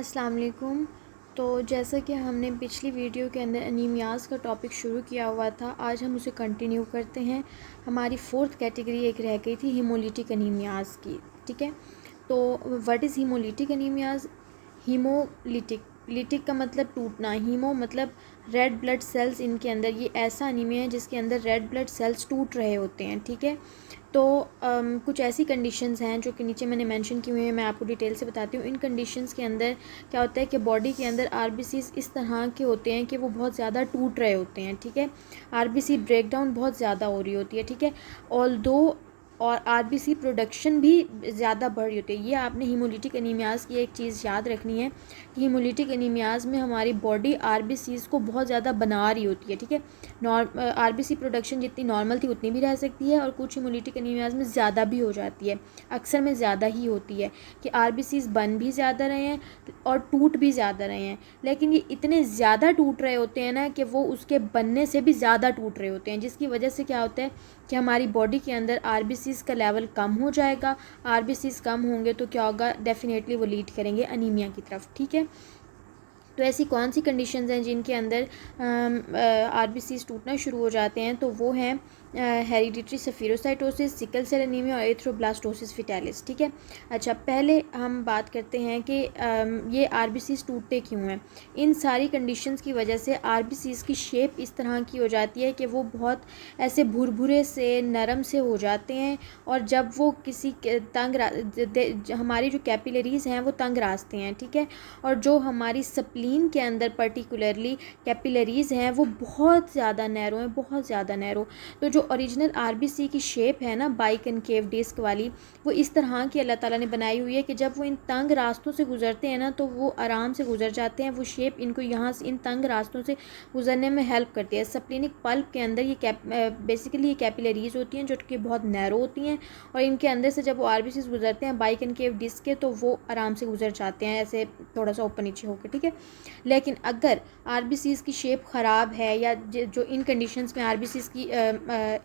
अस्सलाम वालेकुम। तो जैसा कि हमने पिछली वीडियो के अंदर अनीमियाज़ का टॉपिक शुरू किया हुआ था, आज हम उसे कंटिन्यू करते हैं। हमारी फोर्थ कैटेगरी एक रह गई थी हीमोलिटिक अनीमियाज़ की, ठीक है। तो व्हाट इज़ हीमोलिटिक अनीमियाज़? लिटिक का मतलब टूटना, हीमो मतलब रेड ब्लड सेल्स इनके अंदर, ये ऐसा अनीमिया है जिसके अंदर रेड ब्लड सेल्स टूट रहे होते हैं, ठीक है। तो कुछ ऐसी कंडीशंस हैं जो कि नीचे मैंने मेंशन की हुई है, मैं आपको डिटेल से बताती हूँ। इन कंडीशंस के अंदर क्या होता है कि बॉडी के अंदर आरबीसीज इस तरह के होते हैं कि वो बहुत ज़्यादा टूट रहे होते हैं, ठीक है। आरबीसी ब्रेकडाउन बहुत ज़्यादा हो रही होती है, ठीक है। ऑल्दो और आरबीसी प्रोडक्शन भी ज़्यादा बढ़ रही होती है। ये आपने हीमोलिटिक एनीमियाज़ की एक चीज़ याद रखनी है कि हीमोलिटिक एनीमियाज़ में हमारी बॉडी आरबीसीज़ को बहुत ज़्यादा बना रही होती है, ठीक है। आरबीसी प्रोडक्शन जितनी नॉर्मल थी उतनी भी रह सकती है और कुछ हीमोलिटिक एनीमियाज़ में ज़्यादा भी हो जाती है, अक्सर में ज़्यादा ही होती है कि आरबीसीज़ बन भी ज़्यादा रहे हैं और टूट भी ज़्यादा रहे हैं। लेकिन ये इतने ज़्यादा टूट रहे होते हैं ना कि वो उसके बनने से भी ज़्यादा टूट रहे होते हैं, जिसकी वजह से क्या होता है कि हमारी बॉडी के अंदर आरबीसीज़ का लेवल कम हो जाएगा। आरबीसीज़ कम होंगे तो क्या होगा, डेफिनेटली वो लीड करेंगे अनीमिया की तरफ, ठीक है। तो ऐसी कौन सी कंडीशंस हैं जिनके अंदर आरबीसीज़ टूटना शुरू हो जाते हैं? तो वो हैं हेरिडिटरी सफीरोसाइटोसिस, सिकल सेल एनीमिया और एथ्रोब्लास्टोसिस फिटालिस, ठीक है। अच्छा, पहले हम बात करते हैं कि ये आरबीसीज़ टूटते क्यों हैं। इन सारी कंडीशंस की वजह से आरबीसीज़ की शेप इस तरह की हो जाती है कि वो बहुत ऐसे भुरभुरे से नरम से हो जाते हैं और जब वो किसी हमारी जो कैपिलरीज़ हैं वो तंग रास्ते हैं, ठीक है। और जो हमारी स्प्लीन के अंदर पर्टिकुलरली कैपिलरीज़ हैं वो बहुत ज़्यादा नैरो हैं, बहुत ज़्यादा नैरो। तो जो ओरिजिनल आरबीसी की शेप है ना, बाइकनकेव डिस्क वाली, वो इस तरह की अल्लाह ताला ने बनाई हुई है कि जब वो इन तंग रास्तों से गुजरते हैं ना तो वो आराम से गुजर जाते हैं। वो शेप इनको यहाँ से इन तंग रास्तों से गुजरने में हेल्प करती है। स्प्लीनिक पल्प के अंदर ये बेसिकली ये कैपिलरीज़ होती हैं जो कि बहुत नैरो होती हैं और इनके अंदर से जब वो आरबीसी गुजरते हैं बाइकनकेव डिस्क के, तो वो आराम से गुजर जाते हैं ऐसे थोड़ा सा ऊपर नीचे होकर, ठीक है। लेकिन अगर आरबीसीज़ की शेप ख़राब है या जो इन कंडीशंस में आरबीसीज़ की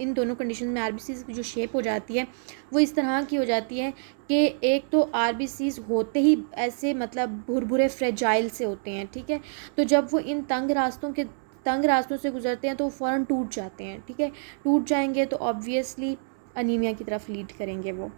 इन दोनों कंडीशन में आरबीसीज़ की जो शेप हो जाती है वो इस तरह की हो जाती है कि एक तो आरबीसीज़ होते ही ऐसे मतलब भुरभुरे फ्रेजाइल से होते हैं, ठीक है। तो जब वो इन तंग रास्तों से गुजरते हैं तो वो फ़ौरन टूट जाते हैं, ठीक है। टूट जाएंगे तो ऑब्वियसली अनीमिया की तरफ लीड करेंगे वो।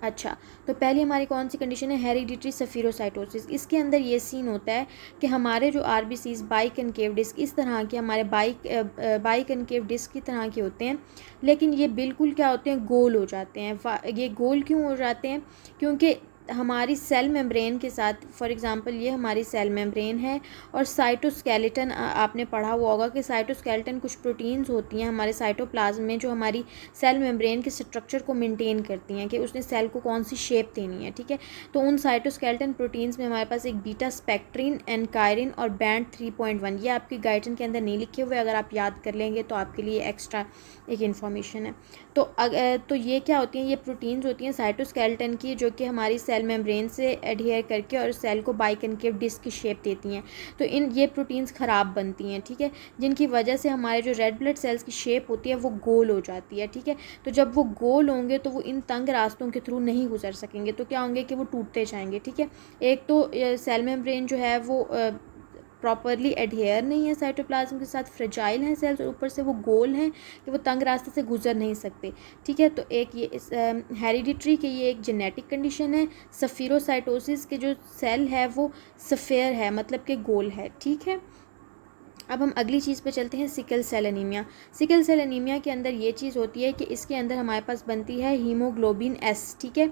अच्छा, तो पहली हमारी कौन सी कंडीशन है? हेरिडिटरी सफीरोसाइटोसिस। इसके अंदर ये सीन होता है कि हमारे जो आरबीसीज़ बाइकनकेव डिस्क इस तरह के हमारे बाइकनकेव डिस्क की तरह के होते हैं, लेकिन ये बिल्कुल क्या होते हैं, गोल हो जाते हैं। ये गोल क्यों हो जाते हैं? क्योंकि हमारी सेल मेम्ब्रेन के साथ, फॉर एग्जांपल ये हमारी सेल मेम्ब्रेन है और साइटोस्केलेटन, आपने पढ़ा हुआ होगा कि साइटोस्केलेटन कुछ प्रोटीन्स होती हैं हमारे साइटोप्लाज्म में जो हमारी सेल मेम्ब्रेन के स्ट्रक्चर को मेंटेन करती हैं कि उसने सेल को कौन सी शेप देनी है, ठीक है। तो उन साइटोस्केलेटन प्रोटीन्स में हमारे पास एक बीटा स्पेक्ट्रिन, एनकायरिन और बैंड 3.1, ये आपकी गाइडन के अंदर नहीं लिखे हुए, अगर आप याद कर लेंगे तो आपके लिए एक्स्ट्रा एक इन्फॉर्मेशन है। तो ये क्या होती हैं, ये प्रोटीन्स होती हैं साइटोस्केलेटन की जो कि हमारी सेल मेम्ब्रेन से एडहियर करके और सेल को बाइकनकेव डिस्क की शेप देती हैं। तो ये प्रोटीन्स ख़राब बनती हैं, ठीक है, जिनकी वजह से हमारे जो रेड ब्लड सेल्स की शेप होती है वो गोल हो जाती है, ठीक है। तो जब वो गोल होंगे तो वो इन तंग रास्तों के थ्रू नहीं गुजर सकेंगे, तो क्या होंगे कि वो टूटते जाएंगे, ठीक है। एक तो सेल मेम्ब्रेन जो है वो प्रॉपरली एडहेयर नहीं है साइटोप्लाज्म के साथ, फ्रेजाइल हैं सेल्स, और ऊपर से वो गोल हैं कि वो तंग रास्ते से गुजर नहीं सकते, ठीक है। तो एक ये हेरिडिटरी के ये एक जेनेटिक कंडीशन है। सफीरोसाइटोसिस के जो सेल है वो सफ़ेयर है, मतलब कि गोल है, ठीक है। अब हम अगली चीज़ पे चलते हैं, sickle cell anaemia. Sickle cell anaemia के अंदर ये चीज़ होती है कि इसके अंदर हमारे पास बनती है हीमोग्लोबिन एस, ठीक है।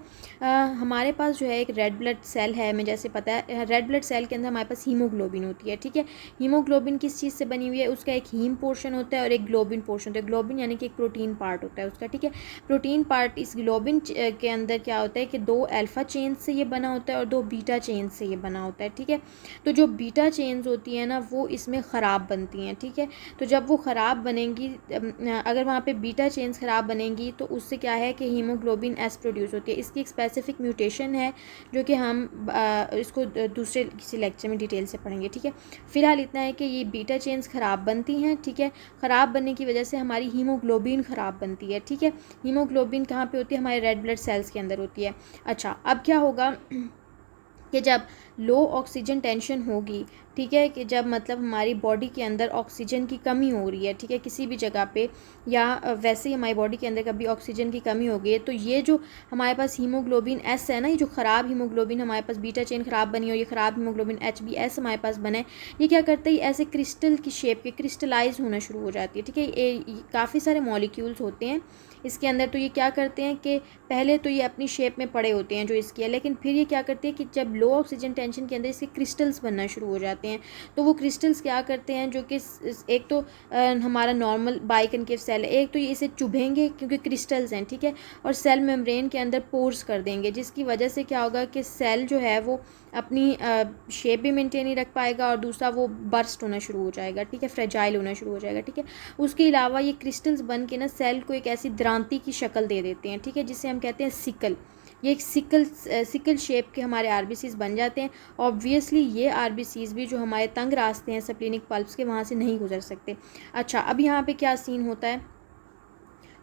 हमारे पास जो है एक रेड ब्लड सेल है, हमें जैसे पता है रेड ब्लड सेल के अंदर हमारे पास हीमोग्लोबिन होती है, ठीक है। हीमोग्लोबिन किस चीज़ से बनी हुई है? उसका एक हीम पोर्शन होता है और एक ग्लोबिन पोर्शन होता है। ग्लोबिन यानी कि एक प्रोटीन पार्ट होता है उसका, ठीक है। प्रोटीन पार्ट इस ग्लोबिन के अंदर क्या होता है कि 2 अल्फ़ा चेन से ये बना होता है और 2 बीटा चेन से ये बना होता है, ठीक है। तो जो बीटा चेन्स होती हैं ना वो इसमें ख़राब बनती हैं, ठीक है। तो जब वो ख़राब बनेंगी, अगर वहाँ पे बीटा चेन्स ख़राब बनेंगी तो उससे क्या है कि हीमोग्लोबिन एस प्रोड्यूस होती है। इसकी एक स्पेसिफिक म्यूटेशन है जो कि हम इसको दूसरे किसी लेक्चर में डिटेल से पढ़ेंगे, ठीक है। फ़िलहाल इतना है कि ये बीटा चेन्स ख़राब बनती हैं, ठीक है। ख़राब बनने की वजह से हमारी हीमोग्लोबिन ख़राब बनती है, ठीक है। हीमोग्लोबिन कहाँ पर होती है? हमारे रेड ब्लड सेल्स के अंदर होती है। अच्छा, अब क्या होगा कि जब लो ऑक्सीजन टेंशन होगी, ठीक है, कि जब मतलब हमारी बॉडी के अंदर ऑक्सीजन की कमी हो रही है, ठीक है, किसी भी जगह पे, या वैसे ही हमारी बॉडी के अंदर कभी ऑक्सीजन की कमी हो गई है, तो ये जो हमारे पास हीमोग्लोबिन एस है ना, ये जो ख़राब हीमोग्लोबिन हमारे पास बीटा चेन ख़राब बनी और ये ख़राब हीमोग्लोबिन HbS हमारे पास बने, ये क्या करता है, ऐसे क्रिस्टल की शेप के क्रिस्टलाइज होना शुरू हो जाती है, ठीक है। ये काफ़ी सारे मॉलिक्यूल्स होते हैं इसके अंदर, तो ये क्या करते हैं कि पहले तो ये अपनी शेप में पड़े होते हैं जो इसकी है, लेकिन फिर ये क्या करते हैं कि जब लो ऑक्सीजन टेंशन के अंदर इसके क्रिस्टल्स बनना शुरू हो जाते हैं, तो वो क्रिस्टल्स क्या करते हैं, जो कि एक तो हमारा नॉर्मल बाइकनकेव सेल है, एक तो ये इसे चुभेंगे क्योंकि क्रिस्टल्स हैं, ठीक है, और सेल मेम्ब्रेन के अंदर पोर्स कर देंगे, जिसकी वजह से क्या होगा कि सेल जो है वो अपनी शेप भी मेंटेन नहीं रख पाएगा, और दूसरा वो बर्स्ट होना शुरू हो जाएगा, ठीक है, फ्रेजाइल होना शुरू हो जाएगा, ठीक है। उसके अलावा ये क्रिस्टल्स बन के ना सेल को एक ऐसी द्रांति की शक्ल दे देते हैं, ठीक है, जिसे हम कहते हैं सिकल। ये एक सिकल शेप के हमारे आरबीसीज बन जाते हैं। ऑब्वियसली ये आरबीसीज भी जो हमारे तंग रास्ते हैं स्प्लीनिक पल्प्स के, वहाँ से नहीं गुजर सकते। अच्छा, अब यहाँ पे क्या सीन होता है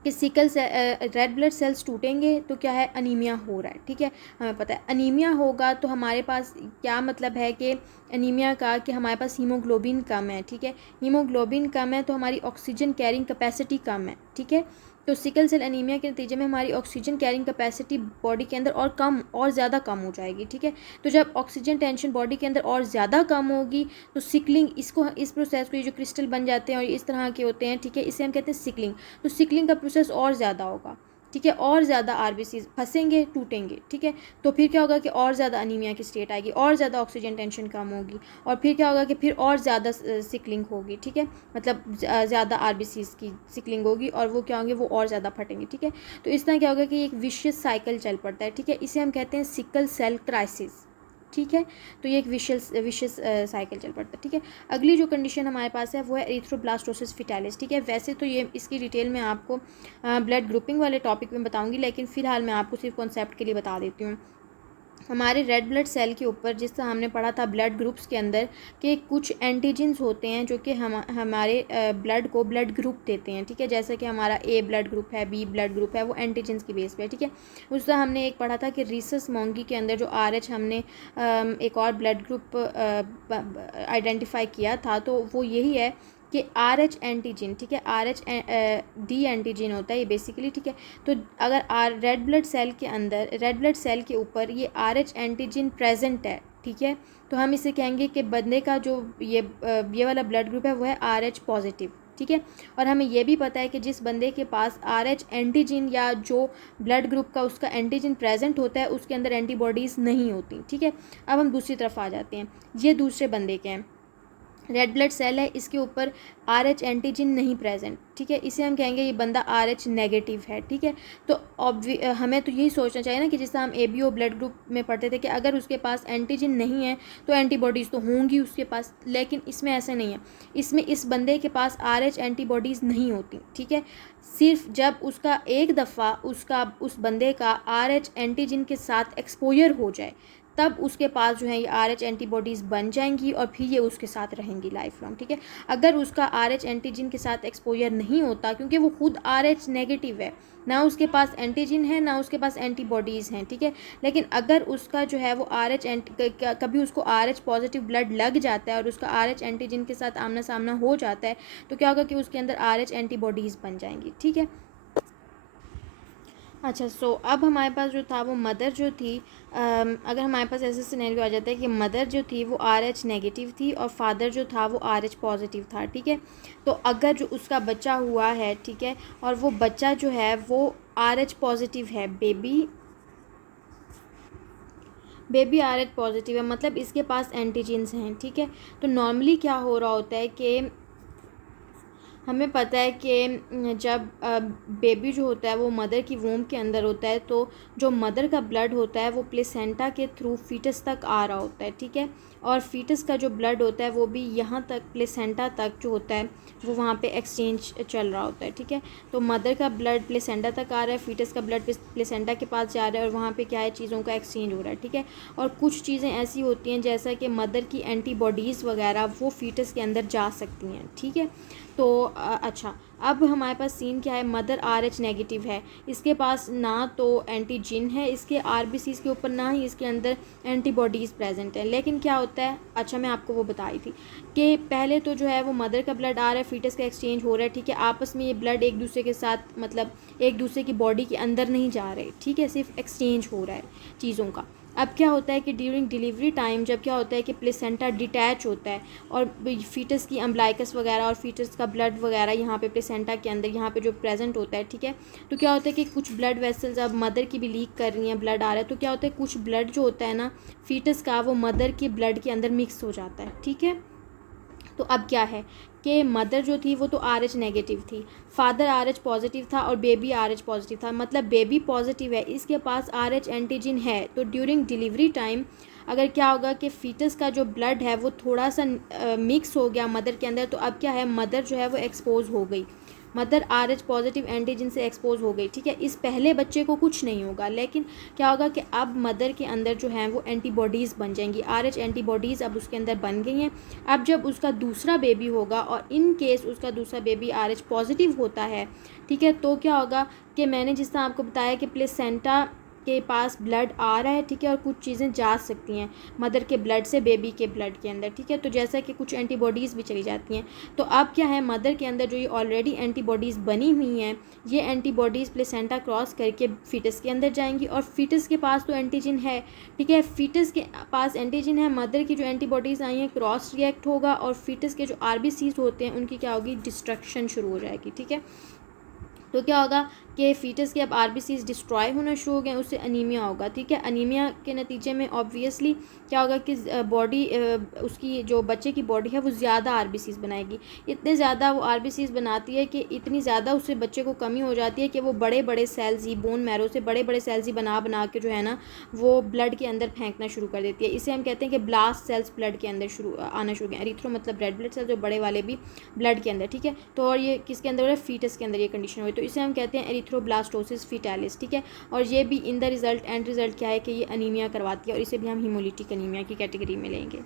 कि सिकल रेड ब्लड सेल्स टूटेंगे तो क्या है, अनीमिया हो रहा है, ठीक है। हमें पता है अनीमिया होगा तो हमारे पास क्या मतलब है कि अनीमिया का, कि हमारे पास हीमोग्लोबिन कम है, ठीक है, हीमोग्लोबिन कम है तो हमारी ऑक्सीजन कैरिंग कैपेसिटी कम है, ठीक है। तो सिकल सेल एनीमिया के नतीजे में हमारी ऑक्सीजन कैरिंग कैपेसिटी बॉडी के अंदर और ज़्यादा कम हो जाएगी, ठीक है। तो जब ऑक्सीजन टेंशन बॉडी के अंदर और ज़्यादा कम होगी तो सिकलिंग, इस प्रोसेस को, ये जो क्रिस्टल बन जाते हैं और इस तरह के होते हैं, ठीक है, इसे हम कहते हैं सिकलिंग। तो सिकलिंग का प्रोसेस और ज़्यादा होगा, ठीक है, और ज़्यादा आरबीसीज फंसेंगे, टूटेंगे, ठीक है। तो फिर क्या होगा कि और ज़्यादा अनीमिया की स्टेट आएगी, और ज़्यादा ऑक्सीजन टेंशन कम होगी, और फिर क्या होगा कि फिर और ज़्यादा सिकलिंग होगी, ठीक है, मतलब ज़्यादा आरबीसीज की सिकलिंग होगी, और वो क्या होंगे, वो और ज़्यादा फटेंगे, ठीक है। तो इस तरह क्या होगा कि एक विशियस साइकिल चल पड़ता है, ठीक है, इसे हम कहते हैं सिकल सेल क्राइसिस, ठीक है। तो ये एक विशियस साइकिल चल पड़ता है, ठीक है। अगली जो कंडीशन हमारे पास है वो है एरिथ्रोब्लास्टोसिस फिटालिस, ठीक है। वैसे तो ये इसकी डिटेल में आपको ब्लड ग्रुपिंग वाले टॉपिक में बताऊंगी, लेकिन फ़िलहाल मैं आपको सिर्फ कॉन्सेप्ट के लिए बता देती हूँ। हमारे रेड ब्लड सेल के ऊपर, जिस तरह हमने पढ़ा था ब्लड ग्रुप्स के अंदर, कि कुछ एंटीजन्स होते हैं जो कि हमारे ब्लड को ब्लड ग्रुप देते हैं, ठीक है। जैसे कि हमारा ए ब्लड ग्रुप है, बी ब्लड ग्रुप है, वो एंटीजन्स की बेस पे है, ठीक है। उस तरह हमने एक पढ़ा था कि रीसस मोंगी के अंदर जो RH हमने एक और ब्लड ग्रुप आइडेंटिफाई किया था, तो वो यही है कि RH एंटीजन, ठीक है, RH डी एंटीजन होता है ये बेसिकली, ठीक है। तो अगर रेड ब्लड सेल के अंदर, रेड ब्लड सेल के ऊपर ये RH एंटीजन प्रेजेंट है, ठीक है, तो हम इसे कहेंगे कि बंदे का जो ये वाला ब्लड ग्रुप है वो है RH पॉजिटिव, ठीक है। और हमें ये भी पता है कि जिस बंदे के पास RH एंटीजन या जो ब्लड ग्रुप का उसका एंटीजन प्रेजेंट होता है उसके अंदर एंटीबॉडीज़ नहीं होती, ठीक है। अब हम दूसरी तरफ आ जाते हैं, ये दूसरे बंदे के हैं, रेड ब्लड सेल है, इसके ऊपर RH एंटीजन नहीं प्रेजेंट, ठीक है, इसे हम कहेंगे ये बंदा RH नेगेटिव है, ठीक है। तो हमें तो यही सोचना चाहिए ना कि जिस तरह हम ABO ब्लड ग्रुप में पढ़ते थे कि अगर उसके पास एंटीजन नहीं है तो एंटीबॉडीज़ तो होंगी उसके पास, लेकिन इसमें ऐसा नहीं है। इसमें इस बंदे के पास RH एंटीबॉडीज़ नहीं होती, ठीक है। सिर्फ जब उसका एक दफ़ा उस बंदे का RH एंटीजन के साथ एक्सपोजर हो जाए, तब उसके पास जो है ये RH एंटीबॉडीज़ बन जाएंगी और फिर ये उसके साथ रहेंगी लाइफ लॉन्ग, ठीक है। अगर उसका RH एंटीजन के साथ एक्सपोजर नहीं होता, क्योंकि वो खुद RH नेगेटिव है, ना उसके पास एंटीजन है ना उसके पास एंटीबॉडीज़ हैं, ठीक है, लेकिन अगर उसका जो है वो कभी उसको RH पॉजिटिव ब्लड लग जाता है और उसका RH एंटीजन के साथ आमना सामना हो जाता है, तो क्या होगा कि उसके अंदर RH एंटीबॉडीज़ बन जाएंगी, ठीक है। अच्छा, सो अब हमारे पास जो था वो मदर जो थी, अगर हमारे पास ऐसे सिनेरियो आ जाता है कि मदर जो थी वो RH नेगेटिव थी और फादर जो था वो RH पॉजिटिव था, ठीक है। तो अगर जो उसका बच्चा हुआ है, ठीक है, और वो बच्चा जो है वो RH पॉजिटिव है, बेबी RH पॉजिटिव है, मतलब इसके पास एंटीजेंस हैं, ठीक है। तो नॉर्मली क्या हो रहा होता है कि हमें पता है कि जब बेबी जो होता है वो मदर की वूम के अंदर होता है, तो जो मदर का ब्लड होता है वो प्लेसेंटा के थ्रू फीटस तक आ रहा होता है, ठीक है। और फीटस का जो ब्लड होता है वो भी यहाँ तक प्लेसेंटा तक जो होता है वो वहाँ पे एक्सचेंज चल रहा होता है, ठीक है। तो मदर का ब्लड प्लेसेंटा तक आ रहा है, फीटस का ब्लड प्लेसेंटा के पास जा रहा है, और वहाँ पे क्या है, चीज़ों का एक्सचेंज हो रहा है, ठीक है। और कुछ चीज़ें ऐसी होती हैं जैसा कि मदर की एंटीबॉडीज़ वगैरह वो फीटस के अंदर जा सकती हैं, ठीक है। तो अच्छा, अब हमारे पास सीन क्या है, मदर RH नेगेटिव है, इसके पास ना तो एंटीजन है इसके RBCs के ऊपर, ना ही इसके अंदर एंटीबॉडीज़ प्रेजेंट है। लेकिन क्या होता है, अच्छा मैं आपको वो बताई थी कि पहले तो जो है वो मदर का ब्लड आ रहा है, फीटस का एक्सचेंज हो रहा है, ठीक है, आपस में ये ब्लड एक दूसरे के साथ मतलब एक दूसरे की बॉडी के अंदर नहीं जा रहे, ठीक है, सिर्फ एक्सचेंज हो रहा है चीज़ों का। अब क्या होता है कि ड्यूरिंग डिलीवरी टाइम जब क्या होता है कि प्लेसेंटा डिटैच होता है और फीटस की अम्बलाइकस वगैरह और फीटस का ब्लड वगैरह यहाँ पे प्लेसेंटा के अंदर यहाँ पे जो प्रेजेंट होता है, ठीक है, तो क्या होता है कि कुछ ब्लड वेसल्स अब मदर की भी लीक कर रही हैं, ब्लड आ रहा है, तो क्या होता है कुछ ब्लड जो होता है ना फीटस का, वो मदर के ब्लड के अंदर मिक्स हो जाता है, ठीक है। तो अब क्या है कि मदर जो थी वो तो RH नेगेटिव थी, फादर RH पॉजिटिव था और बेबी RH पॉजिटिव था, मतलब बेबी पॉजिटिव है, इसके पास RH एंटीजन है। तो ड्यूरिंग डिलीवरी टाइम अगर क्या होगा कि फ़ीटस का जो ब्लड है वो थोड़ा सा मिक्स हो गया मदर के अंदर, तो अब क्या है मदर जो है वो एक्सपोज हो गई, मदर RH पॉजिटिव एंटीजन से एक्सपोज हो गई, ठीक है। इस पहले बच्चे को कुछ नहीं होगा, लेकिन क्या होगा कि अब मदर के अंदर जो है वो एंटीबॉडीज़ बन जाएंगी, RH एंटीबॉडीज़ अब उसके अंदर बन गई हैं। अब जब उसका दूसरा बेबी होगा और इन केस उसका दूसरा बेबी RH पॉजिटिव होता है, ठीक है, तो क्या होगा कि मैंने जिस तरह आपको बताया कि प्लेसेंटा के पास ब्लड आ रहा है, ठीक है, और कुछ चीज़ें जा सकती हैं मदर के ब्लड से बेबी के ब्लड के अंदर, ठीक है, तो जैसा कि कुछ एंटीबॉडीज़ भी चली जाती हैं। तो अब क्या है मदर के अंदर जो ये ऑलरेडी एंटीबॉडीज़ बनी हुई हैं, ये एंटीबॉडीज़ प्लेसेंटा क्रॉस करके फीटस के अंदर जाएंगी और फीटस के पास तो एंटीजन है, ठीक है, फीटस के पास एंटीजन है, मदर की जो एंटीबॉडीज़ आई हैं क्रॉस रिएक्ट होगा और फीटस के जो RBCs होते हैं उनकी क्या होगी, डिस्ट्रक्शन शुरू हो जाएगी, ठीक है। तो क्या होगा कि फीटस के अब RBCs डिस्ट्रॉय होना शुरू हो गए, उससे अनीमिया होगा, ठीक है। अनीमिया के नतीजे में ऑब्वियसली क्या होगा कि बॉडी उसकी जो बच्चे की बॉडी है वो ज़्यादा RBCs बनाएगी, इतने ज़्यादा वो RBCs बनाती है कि इतनी ज़्यादा उससे बच्चे को कमी हो जाती है कि वो बड़े बड़े सेल्स ही बोन मैरो से बड़े बड़े सेल्स ही बना बना के जो है ना वो ब्लड के अंदर फेंकना शुरू कर देती है। इसे हम कहते हैं कि ब्लास्ट सेल्स ब्लड के अंदर आना शुरू हो गए, एरिथ्रो मतलब रेड ब्लड सेल्स जो बड़े वाले भी ब्लड के अंदर, ठीक है। तो और ये किसके अंदर हो रहा है, फीटस के अंदर ये कंडीशन हुई, तो इसे हम कहते हैं एरिथ्रोब्लास्टोसिस फीटालिस, ठीक है। और ये भी in the result and result क्या है कि ये अनीमिया करवाती है और इसे भी हम हीमोलिटिक अनीमिया की कैटेगरी में लेंगे।